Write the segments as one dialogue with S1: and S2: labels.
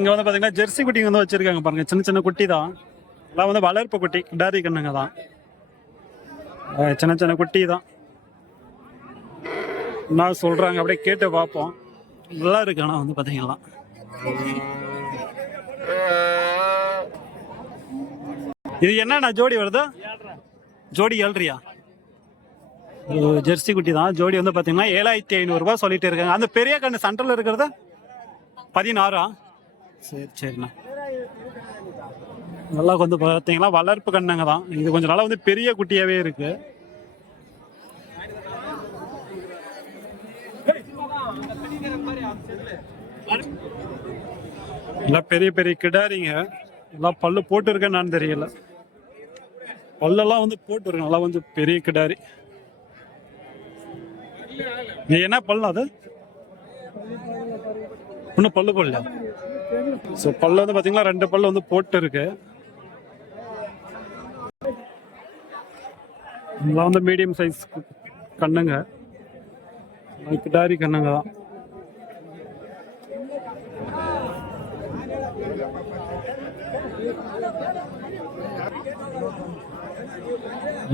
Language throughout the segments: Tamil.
S1: இங்க வந்து பாத்தீங்கன்னா ஜெர்சி குட்டிங்க வந்து வச்சிருக்காங்க பாருங்க. சின்ன சின்ன குட்டி தான். எல்லாம் வந்து வளர்ப்பு குட்டி கிடாரி கண்ணுங்க தான். சின்ன சின்ன குட்டி தான். என்ன சொல்றாங்க அப்படியே கேட்டு பார்ப்போம். நல்லா இருக்கு ஆனா வந்து பாத்தீங்கன்னா. இது என்னண்ணா ஜோடி வருது? ஜோடி ஏழ்றியா? ஜெர்சி குட்டி தான். ஜோடி வந்து பாத்தீங்கன்னா ஏழாயிரத்தி ஐநூறுரூபா சொல்லிட்டு இருக்காங்க. அந்த பெரிய கண்ணு சென்டர்ல இருக்கிறது? பதினாறா? சரி சரிண்ணா. நல்லா வந்து பார்த்தீங்களா வளர்ப்பு கண்ணுங்க தான். இது கொஞ்சம் நல்லா வந்து பெரிய குட்டியாவே இருக்கு. எல்லாம் பெரிய பெரிய கிடாரிங்க. எல்லாம் பல்லு போட்டு இருக்கேன்னு தெரியல. பல்லெல்லாம் வந்து போட்டு இருக்கு நல்லா வந்து பெரிய கிடாரி. என்ன பல்லு அது? இன்னும் பல்லு போடல ஸோ பல்லு வந்து பாத்தீங்கன்னா ரெண்டு பல்லு வந்து போட்டு இருக்கு இதெல்லாம் வந்து மீடியம் சைஸ் கண்ணுங்க. கிடாரி கண்ணுங்க தான்.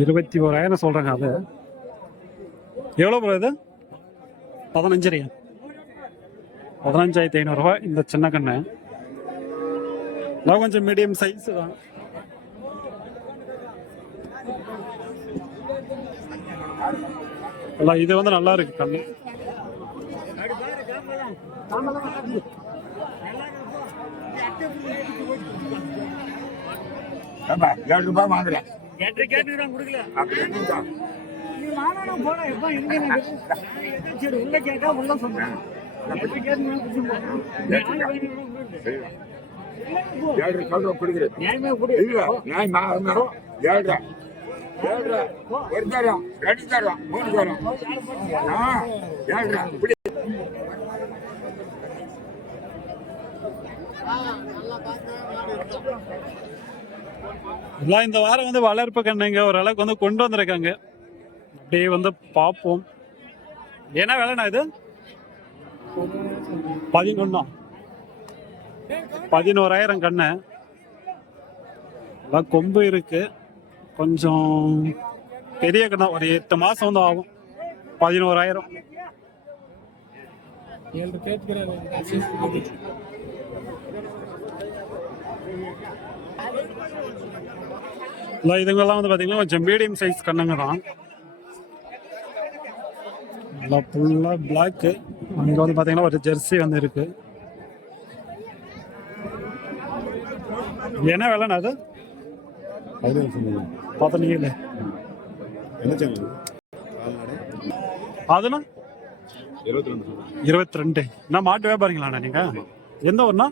S1: இருபத்தி ஓராயிரம் சொல்றாங்க அது. எவ்வளோ ப்ரோ இது? பதினஞ்சரையா பதினஞ்சாயிரத்தி ஐநூறுரூவா இந்த சின்ன கண்ணு. எல்லாம் கொஞ்சம் மீடியம் சைஸ் தான். எல்லாம் இது வந்து நல்லா இருக்கு கண்ணு.
S2: ஏழு ரூபாய் வாங்குறேன்.
S3: கேட்டு கொடுக்கல.
S2: அப்படி
S3: எப்ப உள்ள கேட்டா உள்ள சொல்றேன்
S2: ஏழு சொல்றேன் கொடுக்குறேன். இல்ல நான் நான் ஏழு ஏழு ஒரு தரம் ரெண்டு தரம் மூணு தரம். ஏழு இப்படி
S1: எல்லாம் இந்த வாரம் வந்து வளர்ப்பு கண்ணுங்க. ஓரளவுக்கு வந்து கொண்டு வந்திருக்காங்க. அப்படியே வந்து பார்ப்போம். என்ன வேலைண்ணா இது? பதினொன்னா. பதினோராயிரம் கண்ணு. எல்லாம் கொம்பு இருக்கு. கொஞ்சம் பெரிய கண்ணா ஒரு எட்டு மாசம் வந்து ஆகும். பதினோராயிரம் இதுங்கெல்லாம் வந்து பார்த்தீங்கன்னா கொஞ்சம் மீடியம் சைஸ் கண்ணுங்க தான். நல்லா ஃபுல்லாக பிளாக்கு அங்கே வந்து பார்த்தீங்கன்னா ஒரு ஜெர்சி வந்து இருக்கு. என்ன விலைண்ணா அது?
S4: என்ன சேனல்
S1: அதுண்ணா
S4: இருபத்தி ரெண்டு
S1: இருபத்தி ரெண்டு. மாட்டு வியாபாரிங்களாண்ணா நீங்க? எந்த ஊர்ண்ணா?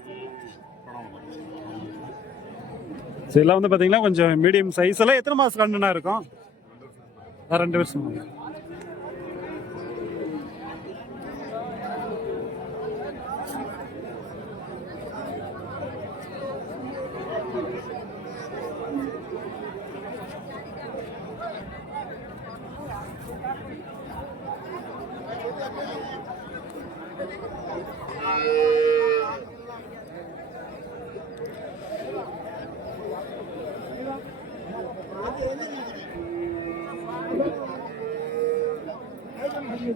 S1: சரி எல்லாம் வந்து பார்த்தீங்கன்னா கொஞ்சம் மீடியம் சைஸ் எல்லாம் எத்தனை மாதம் கண்டுண்ணா இருக்கும்? ரெண்டு வருஷம்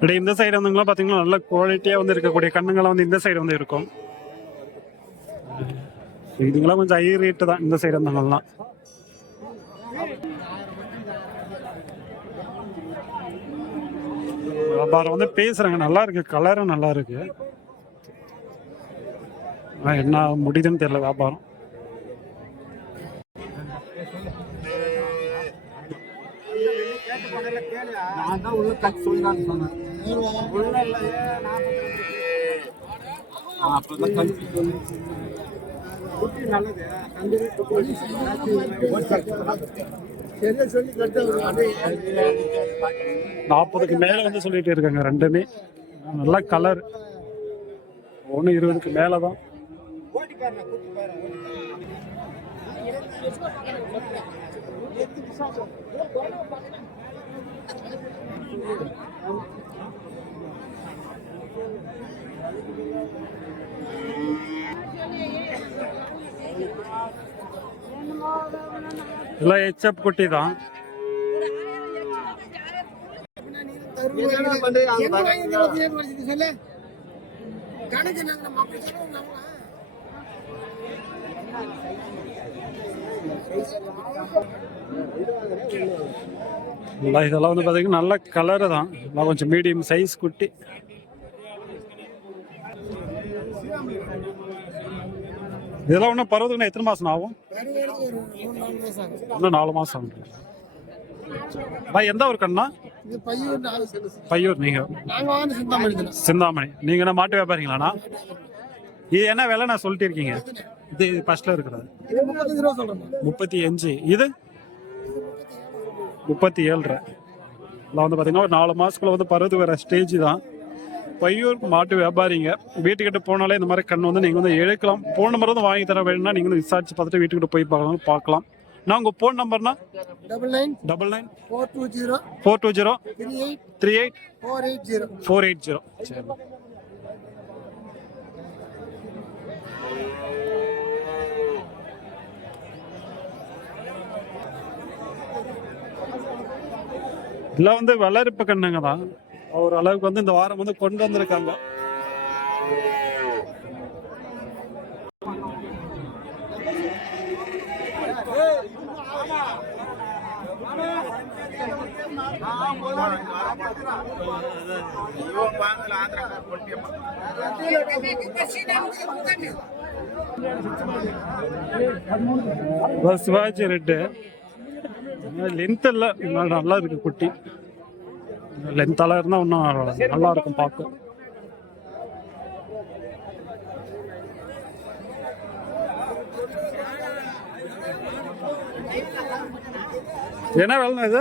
S1: இப்படி இந்த சைடு வந்தவங்களாம் பார்த்தீங்கன்னா நல்ல குவாலிட்டியாக வந்து இருக்கக்கூடிய கண்ணுங்களாம் வந்து இந்த சைடு வந்து இருக்கும். இதுங்களாம் கொஞ்சம் ஹை ரேட்டு தான் இந்த சைடு வந்தவங்கலாம் வியாபாரம் வந்து பேசுறாங்க. நல்லா இருக்கு. கலரும் நல்லா இருக்கு. என்ன முடியுதுன்னு தெரியல வியாபாரம்.
S3: நான் தான் உள்ள கட் சொல்லலாம்னு சொன்னேன். உள்ள இல்லையே நான் அப்பதான் சொல்லி குட்டி நல்லது. தந்தூரி
S1: நாற்பதுக்கு மேல வந்து சொல்லிட்டு இருக்காங்க ரெண்டுமே. நல்ல கலர் ஒன்று இருபதுக்கு மேலே தான்
S3: ಎಲ್ಲ
S1: ಎಚ್ ಎಫ್ ಕೊಟ್ಟಿದ್ದ ಕಡೆಗೆ எல்லாம் இதெல்லாம் வந்து பார்த்தீங்கன்னா நல்ல கலரு தான். எல்லாம் கொஞ்சம் மீடியம் சைஸ் குட்டி. இதெல்லாம் இன்னும் பருவத்துக்கு எத்தனை மாசம் ஆகும்? இன்னும் நாலு மாசம் ஆகும். பாய் எந்த ஒரு கண்ணா? பையூர் நீங்க?
S3: சிந்தாமணி.
S1: நீங்க என்ன மாட்டு வியாபாரிங்களாண்ணா? இது என்ன விலை நான் சொல்லிட்டு இருக்கீங்க? இது ஃபர்ஸ்ட்ல இருக்கிறது. முப்பத்தி அஞ்சு. இது? முப்பத்தி ஏழரை. எல்லாம் வந்து பார்த்தீங்கன்னா ஒரு நாலு மாசத்துக்குள்ள வந்து பருவத்து வர ஸ்டேஜ் தான். பையூர் மாட்டு வியாபாரிங்க. வீட்டுக்கிட்ட போனாலே இந்த மாதிரி கண் வந்து நீங்கள் வந்து எடுக்கலாம் ஃபோன் நம்பர் வந்து வாங்கி தர வேணும்னா நீங்கள் வந்து விசாரிச்சு பார்த்துட்டு வீட்டுக்கிட்ட போய் பார்க்கலாம் பார்க்கலாம். நான் உங்கள் phone நம்பர்னா
S3: double nine
S1: double nine.
S3: Four two zero
S1: four two zero
S3: three eight
S1: three eight
S3: four eight zero.
S1: Four eight zero. சரி. இதெல்லாம் வந்து வளர்ப்பு கண்ணுங்க தான். ஒரு அளவுக்கு வந்து இந்த வாரம் வந்து கொண்டு வந்திருக்காங்க. சிவாஜி ரெட்டு. லென்த் இல்லை நல்லா இருக்கு குட்டி. லென்த்தால இருந்தால் இன்னும் நல்லா இருக்கும் பார்க்க. என்ன வேலை இது?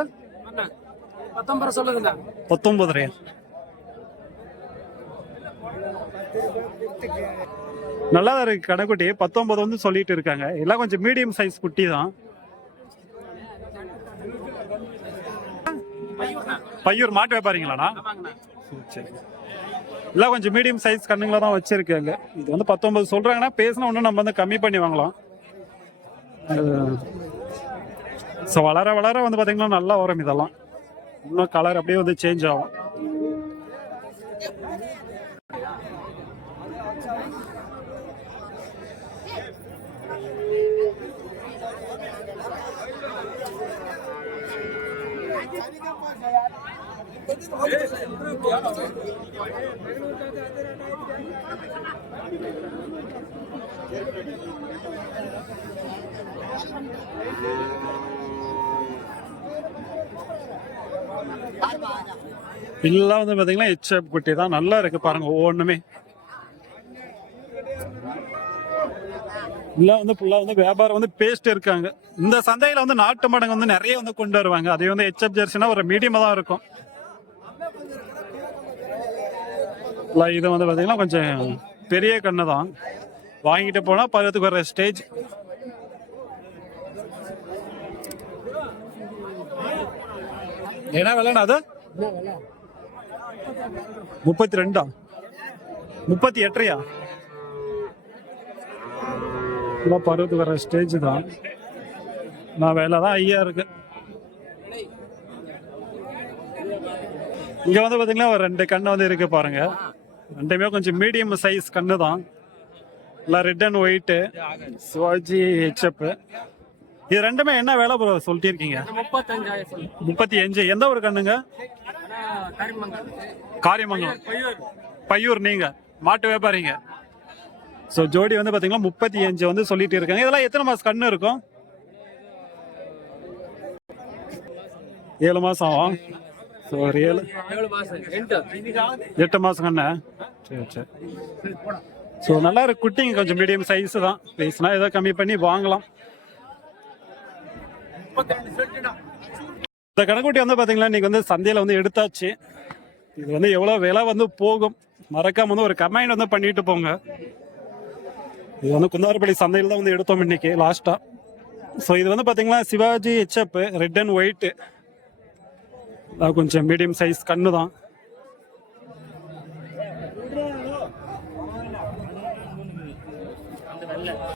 S3: பத்தொன்பது சொல்லுங்கண்ணா.
S1: பத்தொன்பது நல்லா தான் இருக்கு கடைக்குட்டி. பத்தொன்பது வந்து சொல்லிட்டு இருக்காங்க. எல்லாம் கொஞ்சம் மீடியம் சைஸ் குட்டி தான் பையூர் மாட்டு வியாபாரிங்களாண்ணா? சரி, எல்லாம் கொஞ்சம் மீடியம் சைஸ் கண்ணுங்களா தான் வச்சிருக்காங்க இது வந்து பத்தொன்பது சொல்றாங்கன்னா பேசினா ஒன்றும் நம்ம வந்து கம்மி பண்ணி வாங்கலாம். ஸோ வளர வளர வந்து பார்த்தீங்கன்னா நல்லா வரும் இதெல்லாம். இன்னும் கலர் அப்படியே வந்து சேஞ்ச் ஆகும். எல்லாம் வந்து பாத்தீங்கன்னா ஹெச்எப் குட்டி தான். நல்லா இருக்கு பாருங்க ஒவ்வொன்றுமே இல்லை வந்து ஃபுல்லாக வந்து வியாபாரம் வந்து பேஸ்ட் இருக்காங்க. இந்த சந்தையில் வந்து நாட்டு மடங்கு வந்து நிறைய வந்து கொண்டு வருவாங்க. அதே வந்து ஹெச்எப் ஜெர்சினா ஒரு மீடியமாக தான் இருக்கும். இல்லை இது வந்து பார்த்தீங்கன்னா கொஞ்சம் பெரிய கண்ணு தான். வாங்கிட்டு போனால் பருவத்துக்கு வர ஸ்டேஜ் என்ன விலைண்ணா அது? முப்பத்தி ரெண்டா? முப்பத்தி எட்டரையா? இதெல்லாம் பருவத்துக்கு வர ஸ்டேஜ் தான். நான் வேலை தான் ஐயா இருக்கு. இங்க வந்து பாத்தீங்கன்னா ஒரு ரெண்டு கண்ணு வந்து இருக்கு பாருங்க. ரெண்டுமே கொஞ்சம் மீடியம் சைஸ் கண்ணு தான். எல்லாம் red and white Shivaji HF இது ரெண்டுமே என்ன வேலை ப்ரோ சொல்லிட்டு இருக்கீங்க
S3: முப்பத்தஞ்சாயிரம் சொல்லு
S1: முப்பத்தி அஞ்சு. எந்த ஒரு கண்ணுங்க? காரியமங்கலம். பையூர் நீங்க. மாட்டு வியாபாரிங்க. ஸோ ஜோடி வந்து பார்த்தீங்கன்னா முப்பத்தி அஞ்சு வந்து சொல்லிட்டு இருக்காங்க. இதெல்லாம் எத்தனை மாதம் கண்ணு இருக்கும்? ஏழு மாதம் ஆகும். ஸோ ஒரு ஏழு எட்டு மாதம் கண்ணு. சரி சரி. ஸோ நல்லா இருக்கு குட்டிங்க கொஞ்சம் மீடியம் சைஸ் தான். பேசினா ஏதோ கம்மி பண்ணி வாங்கலாம். இந்த கணக்குட்டி வந்து பார்த்தீங்களா நீங்கள் வந்து சந்தையில் வந்து எடுத்தாச்சு. இது வந்து எவ்வளோ விலை வந்து போகும். மறக்காம வந்து ஒரு கமெண்ட் வந்து பண்ணிட்டு போங்க. இது வந்து குந்தாரப்பள்ளி சந்தையில் தான் வந்து எடுத்தோம் இன்னைக்கு லாஸ்ட்டாக ஸோ இது வந்து பார்த்தீங்கன்னா Shivaji HF red and white கொஞ்சம் மீடியம் சைஸ் கண்ணு தான்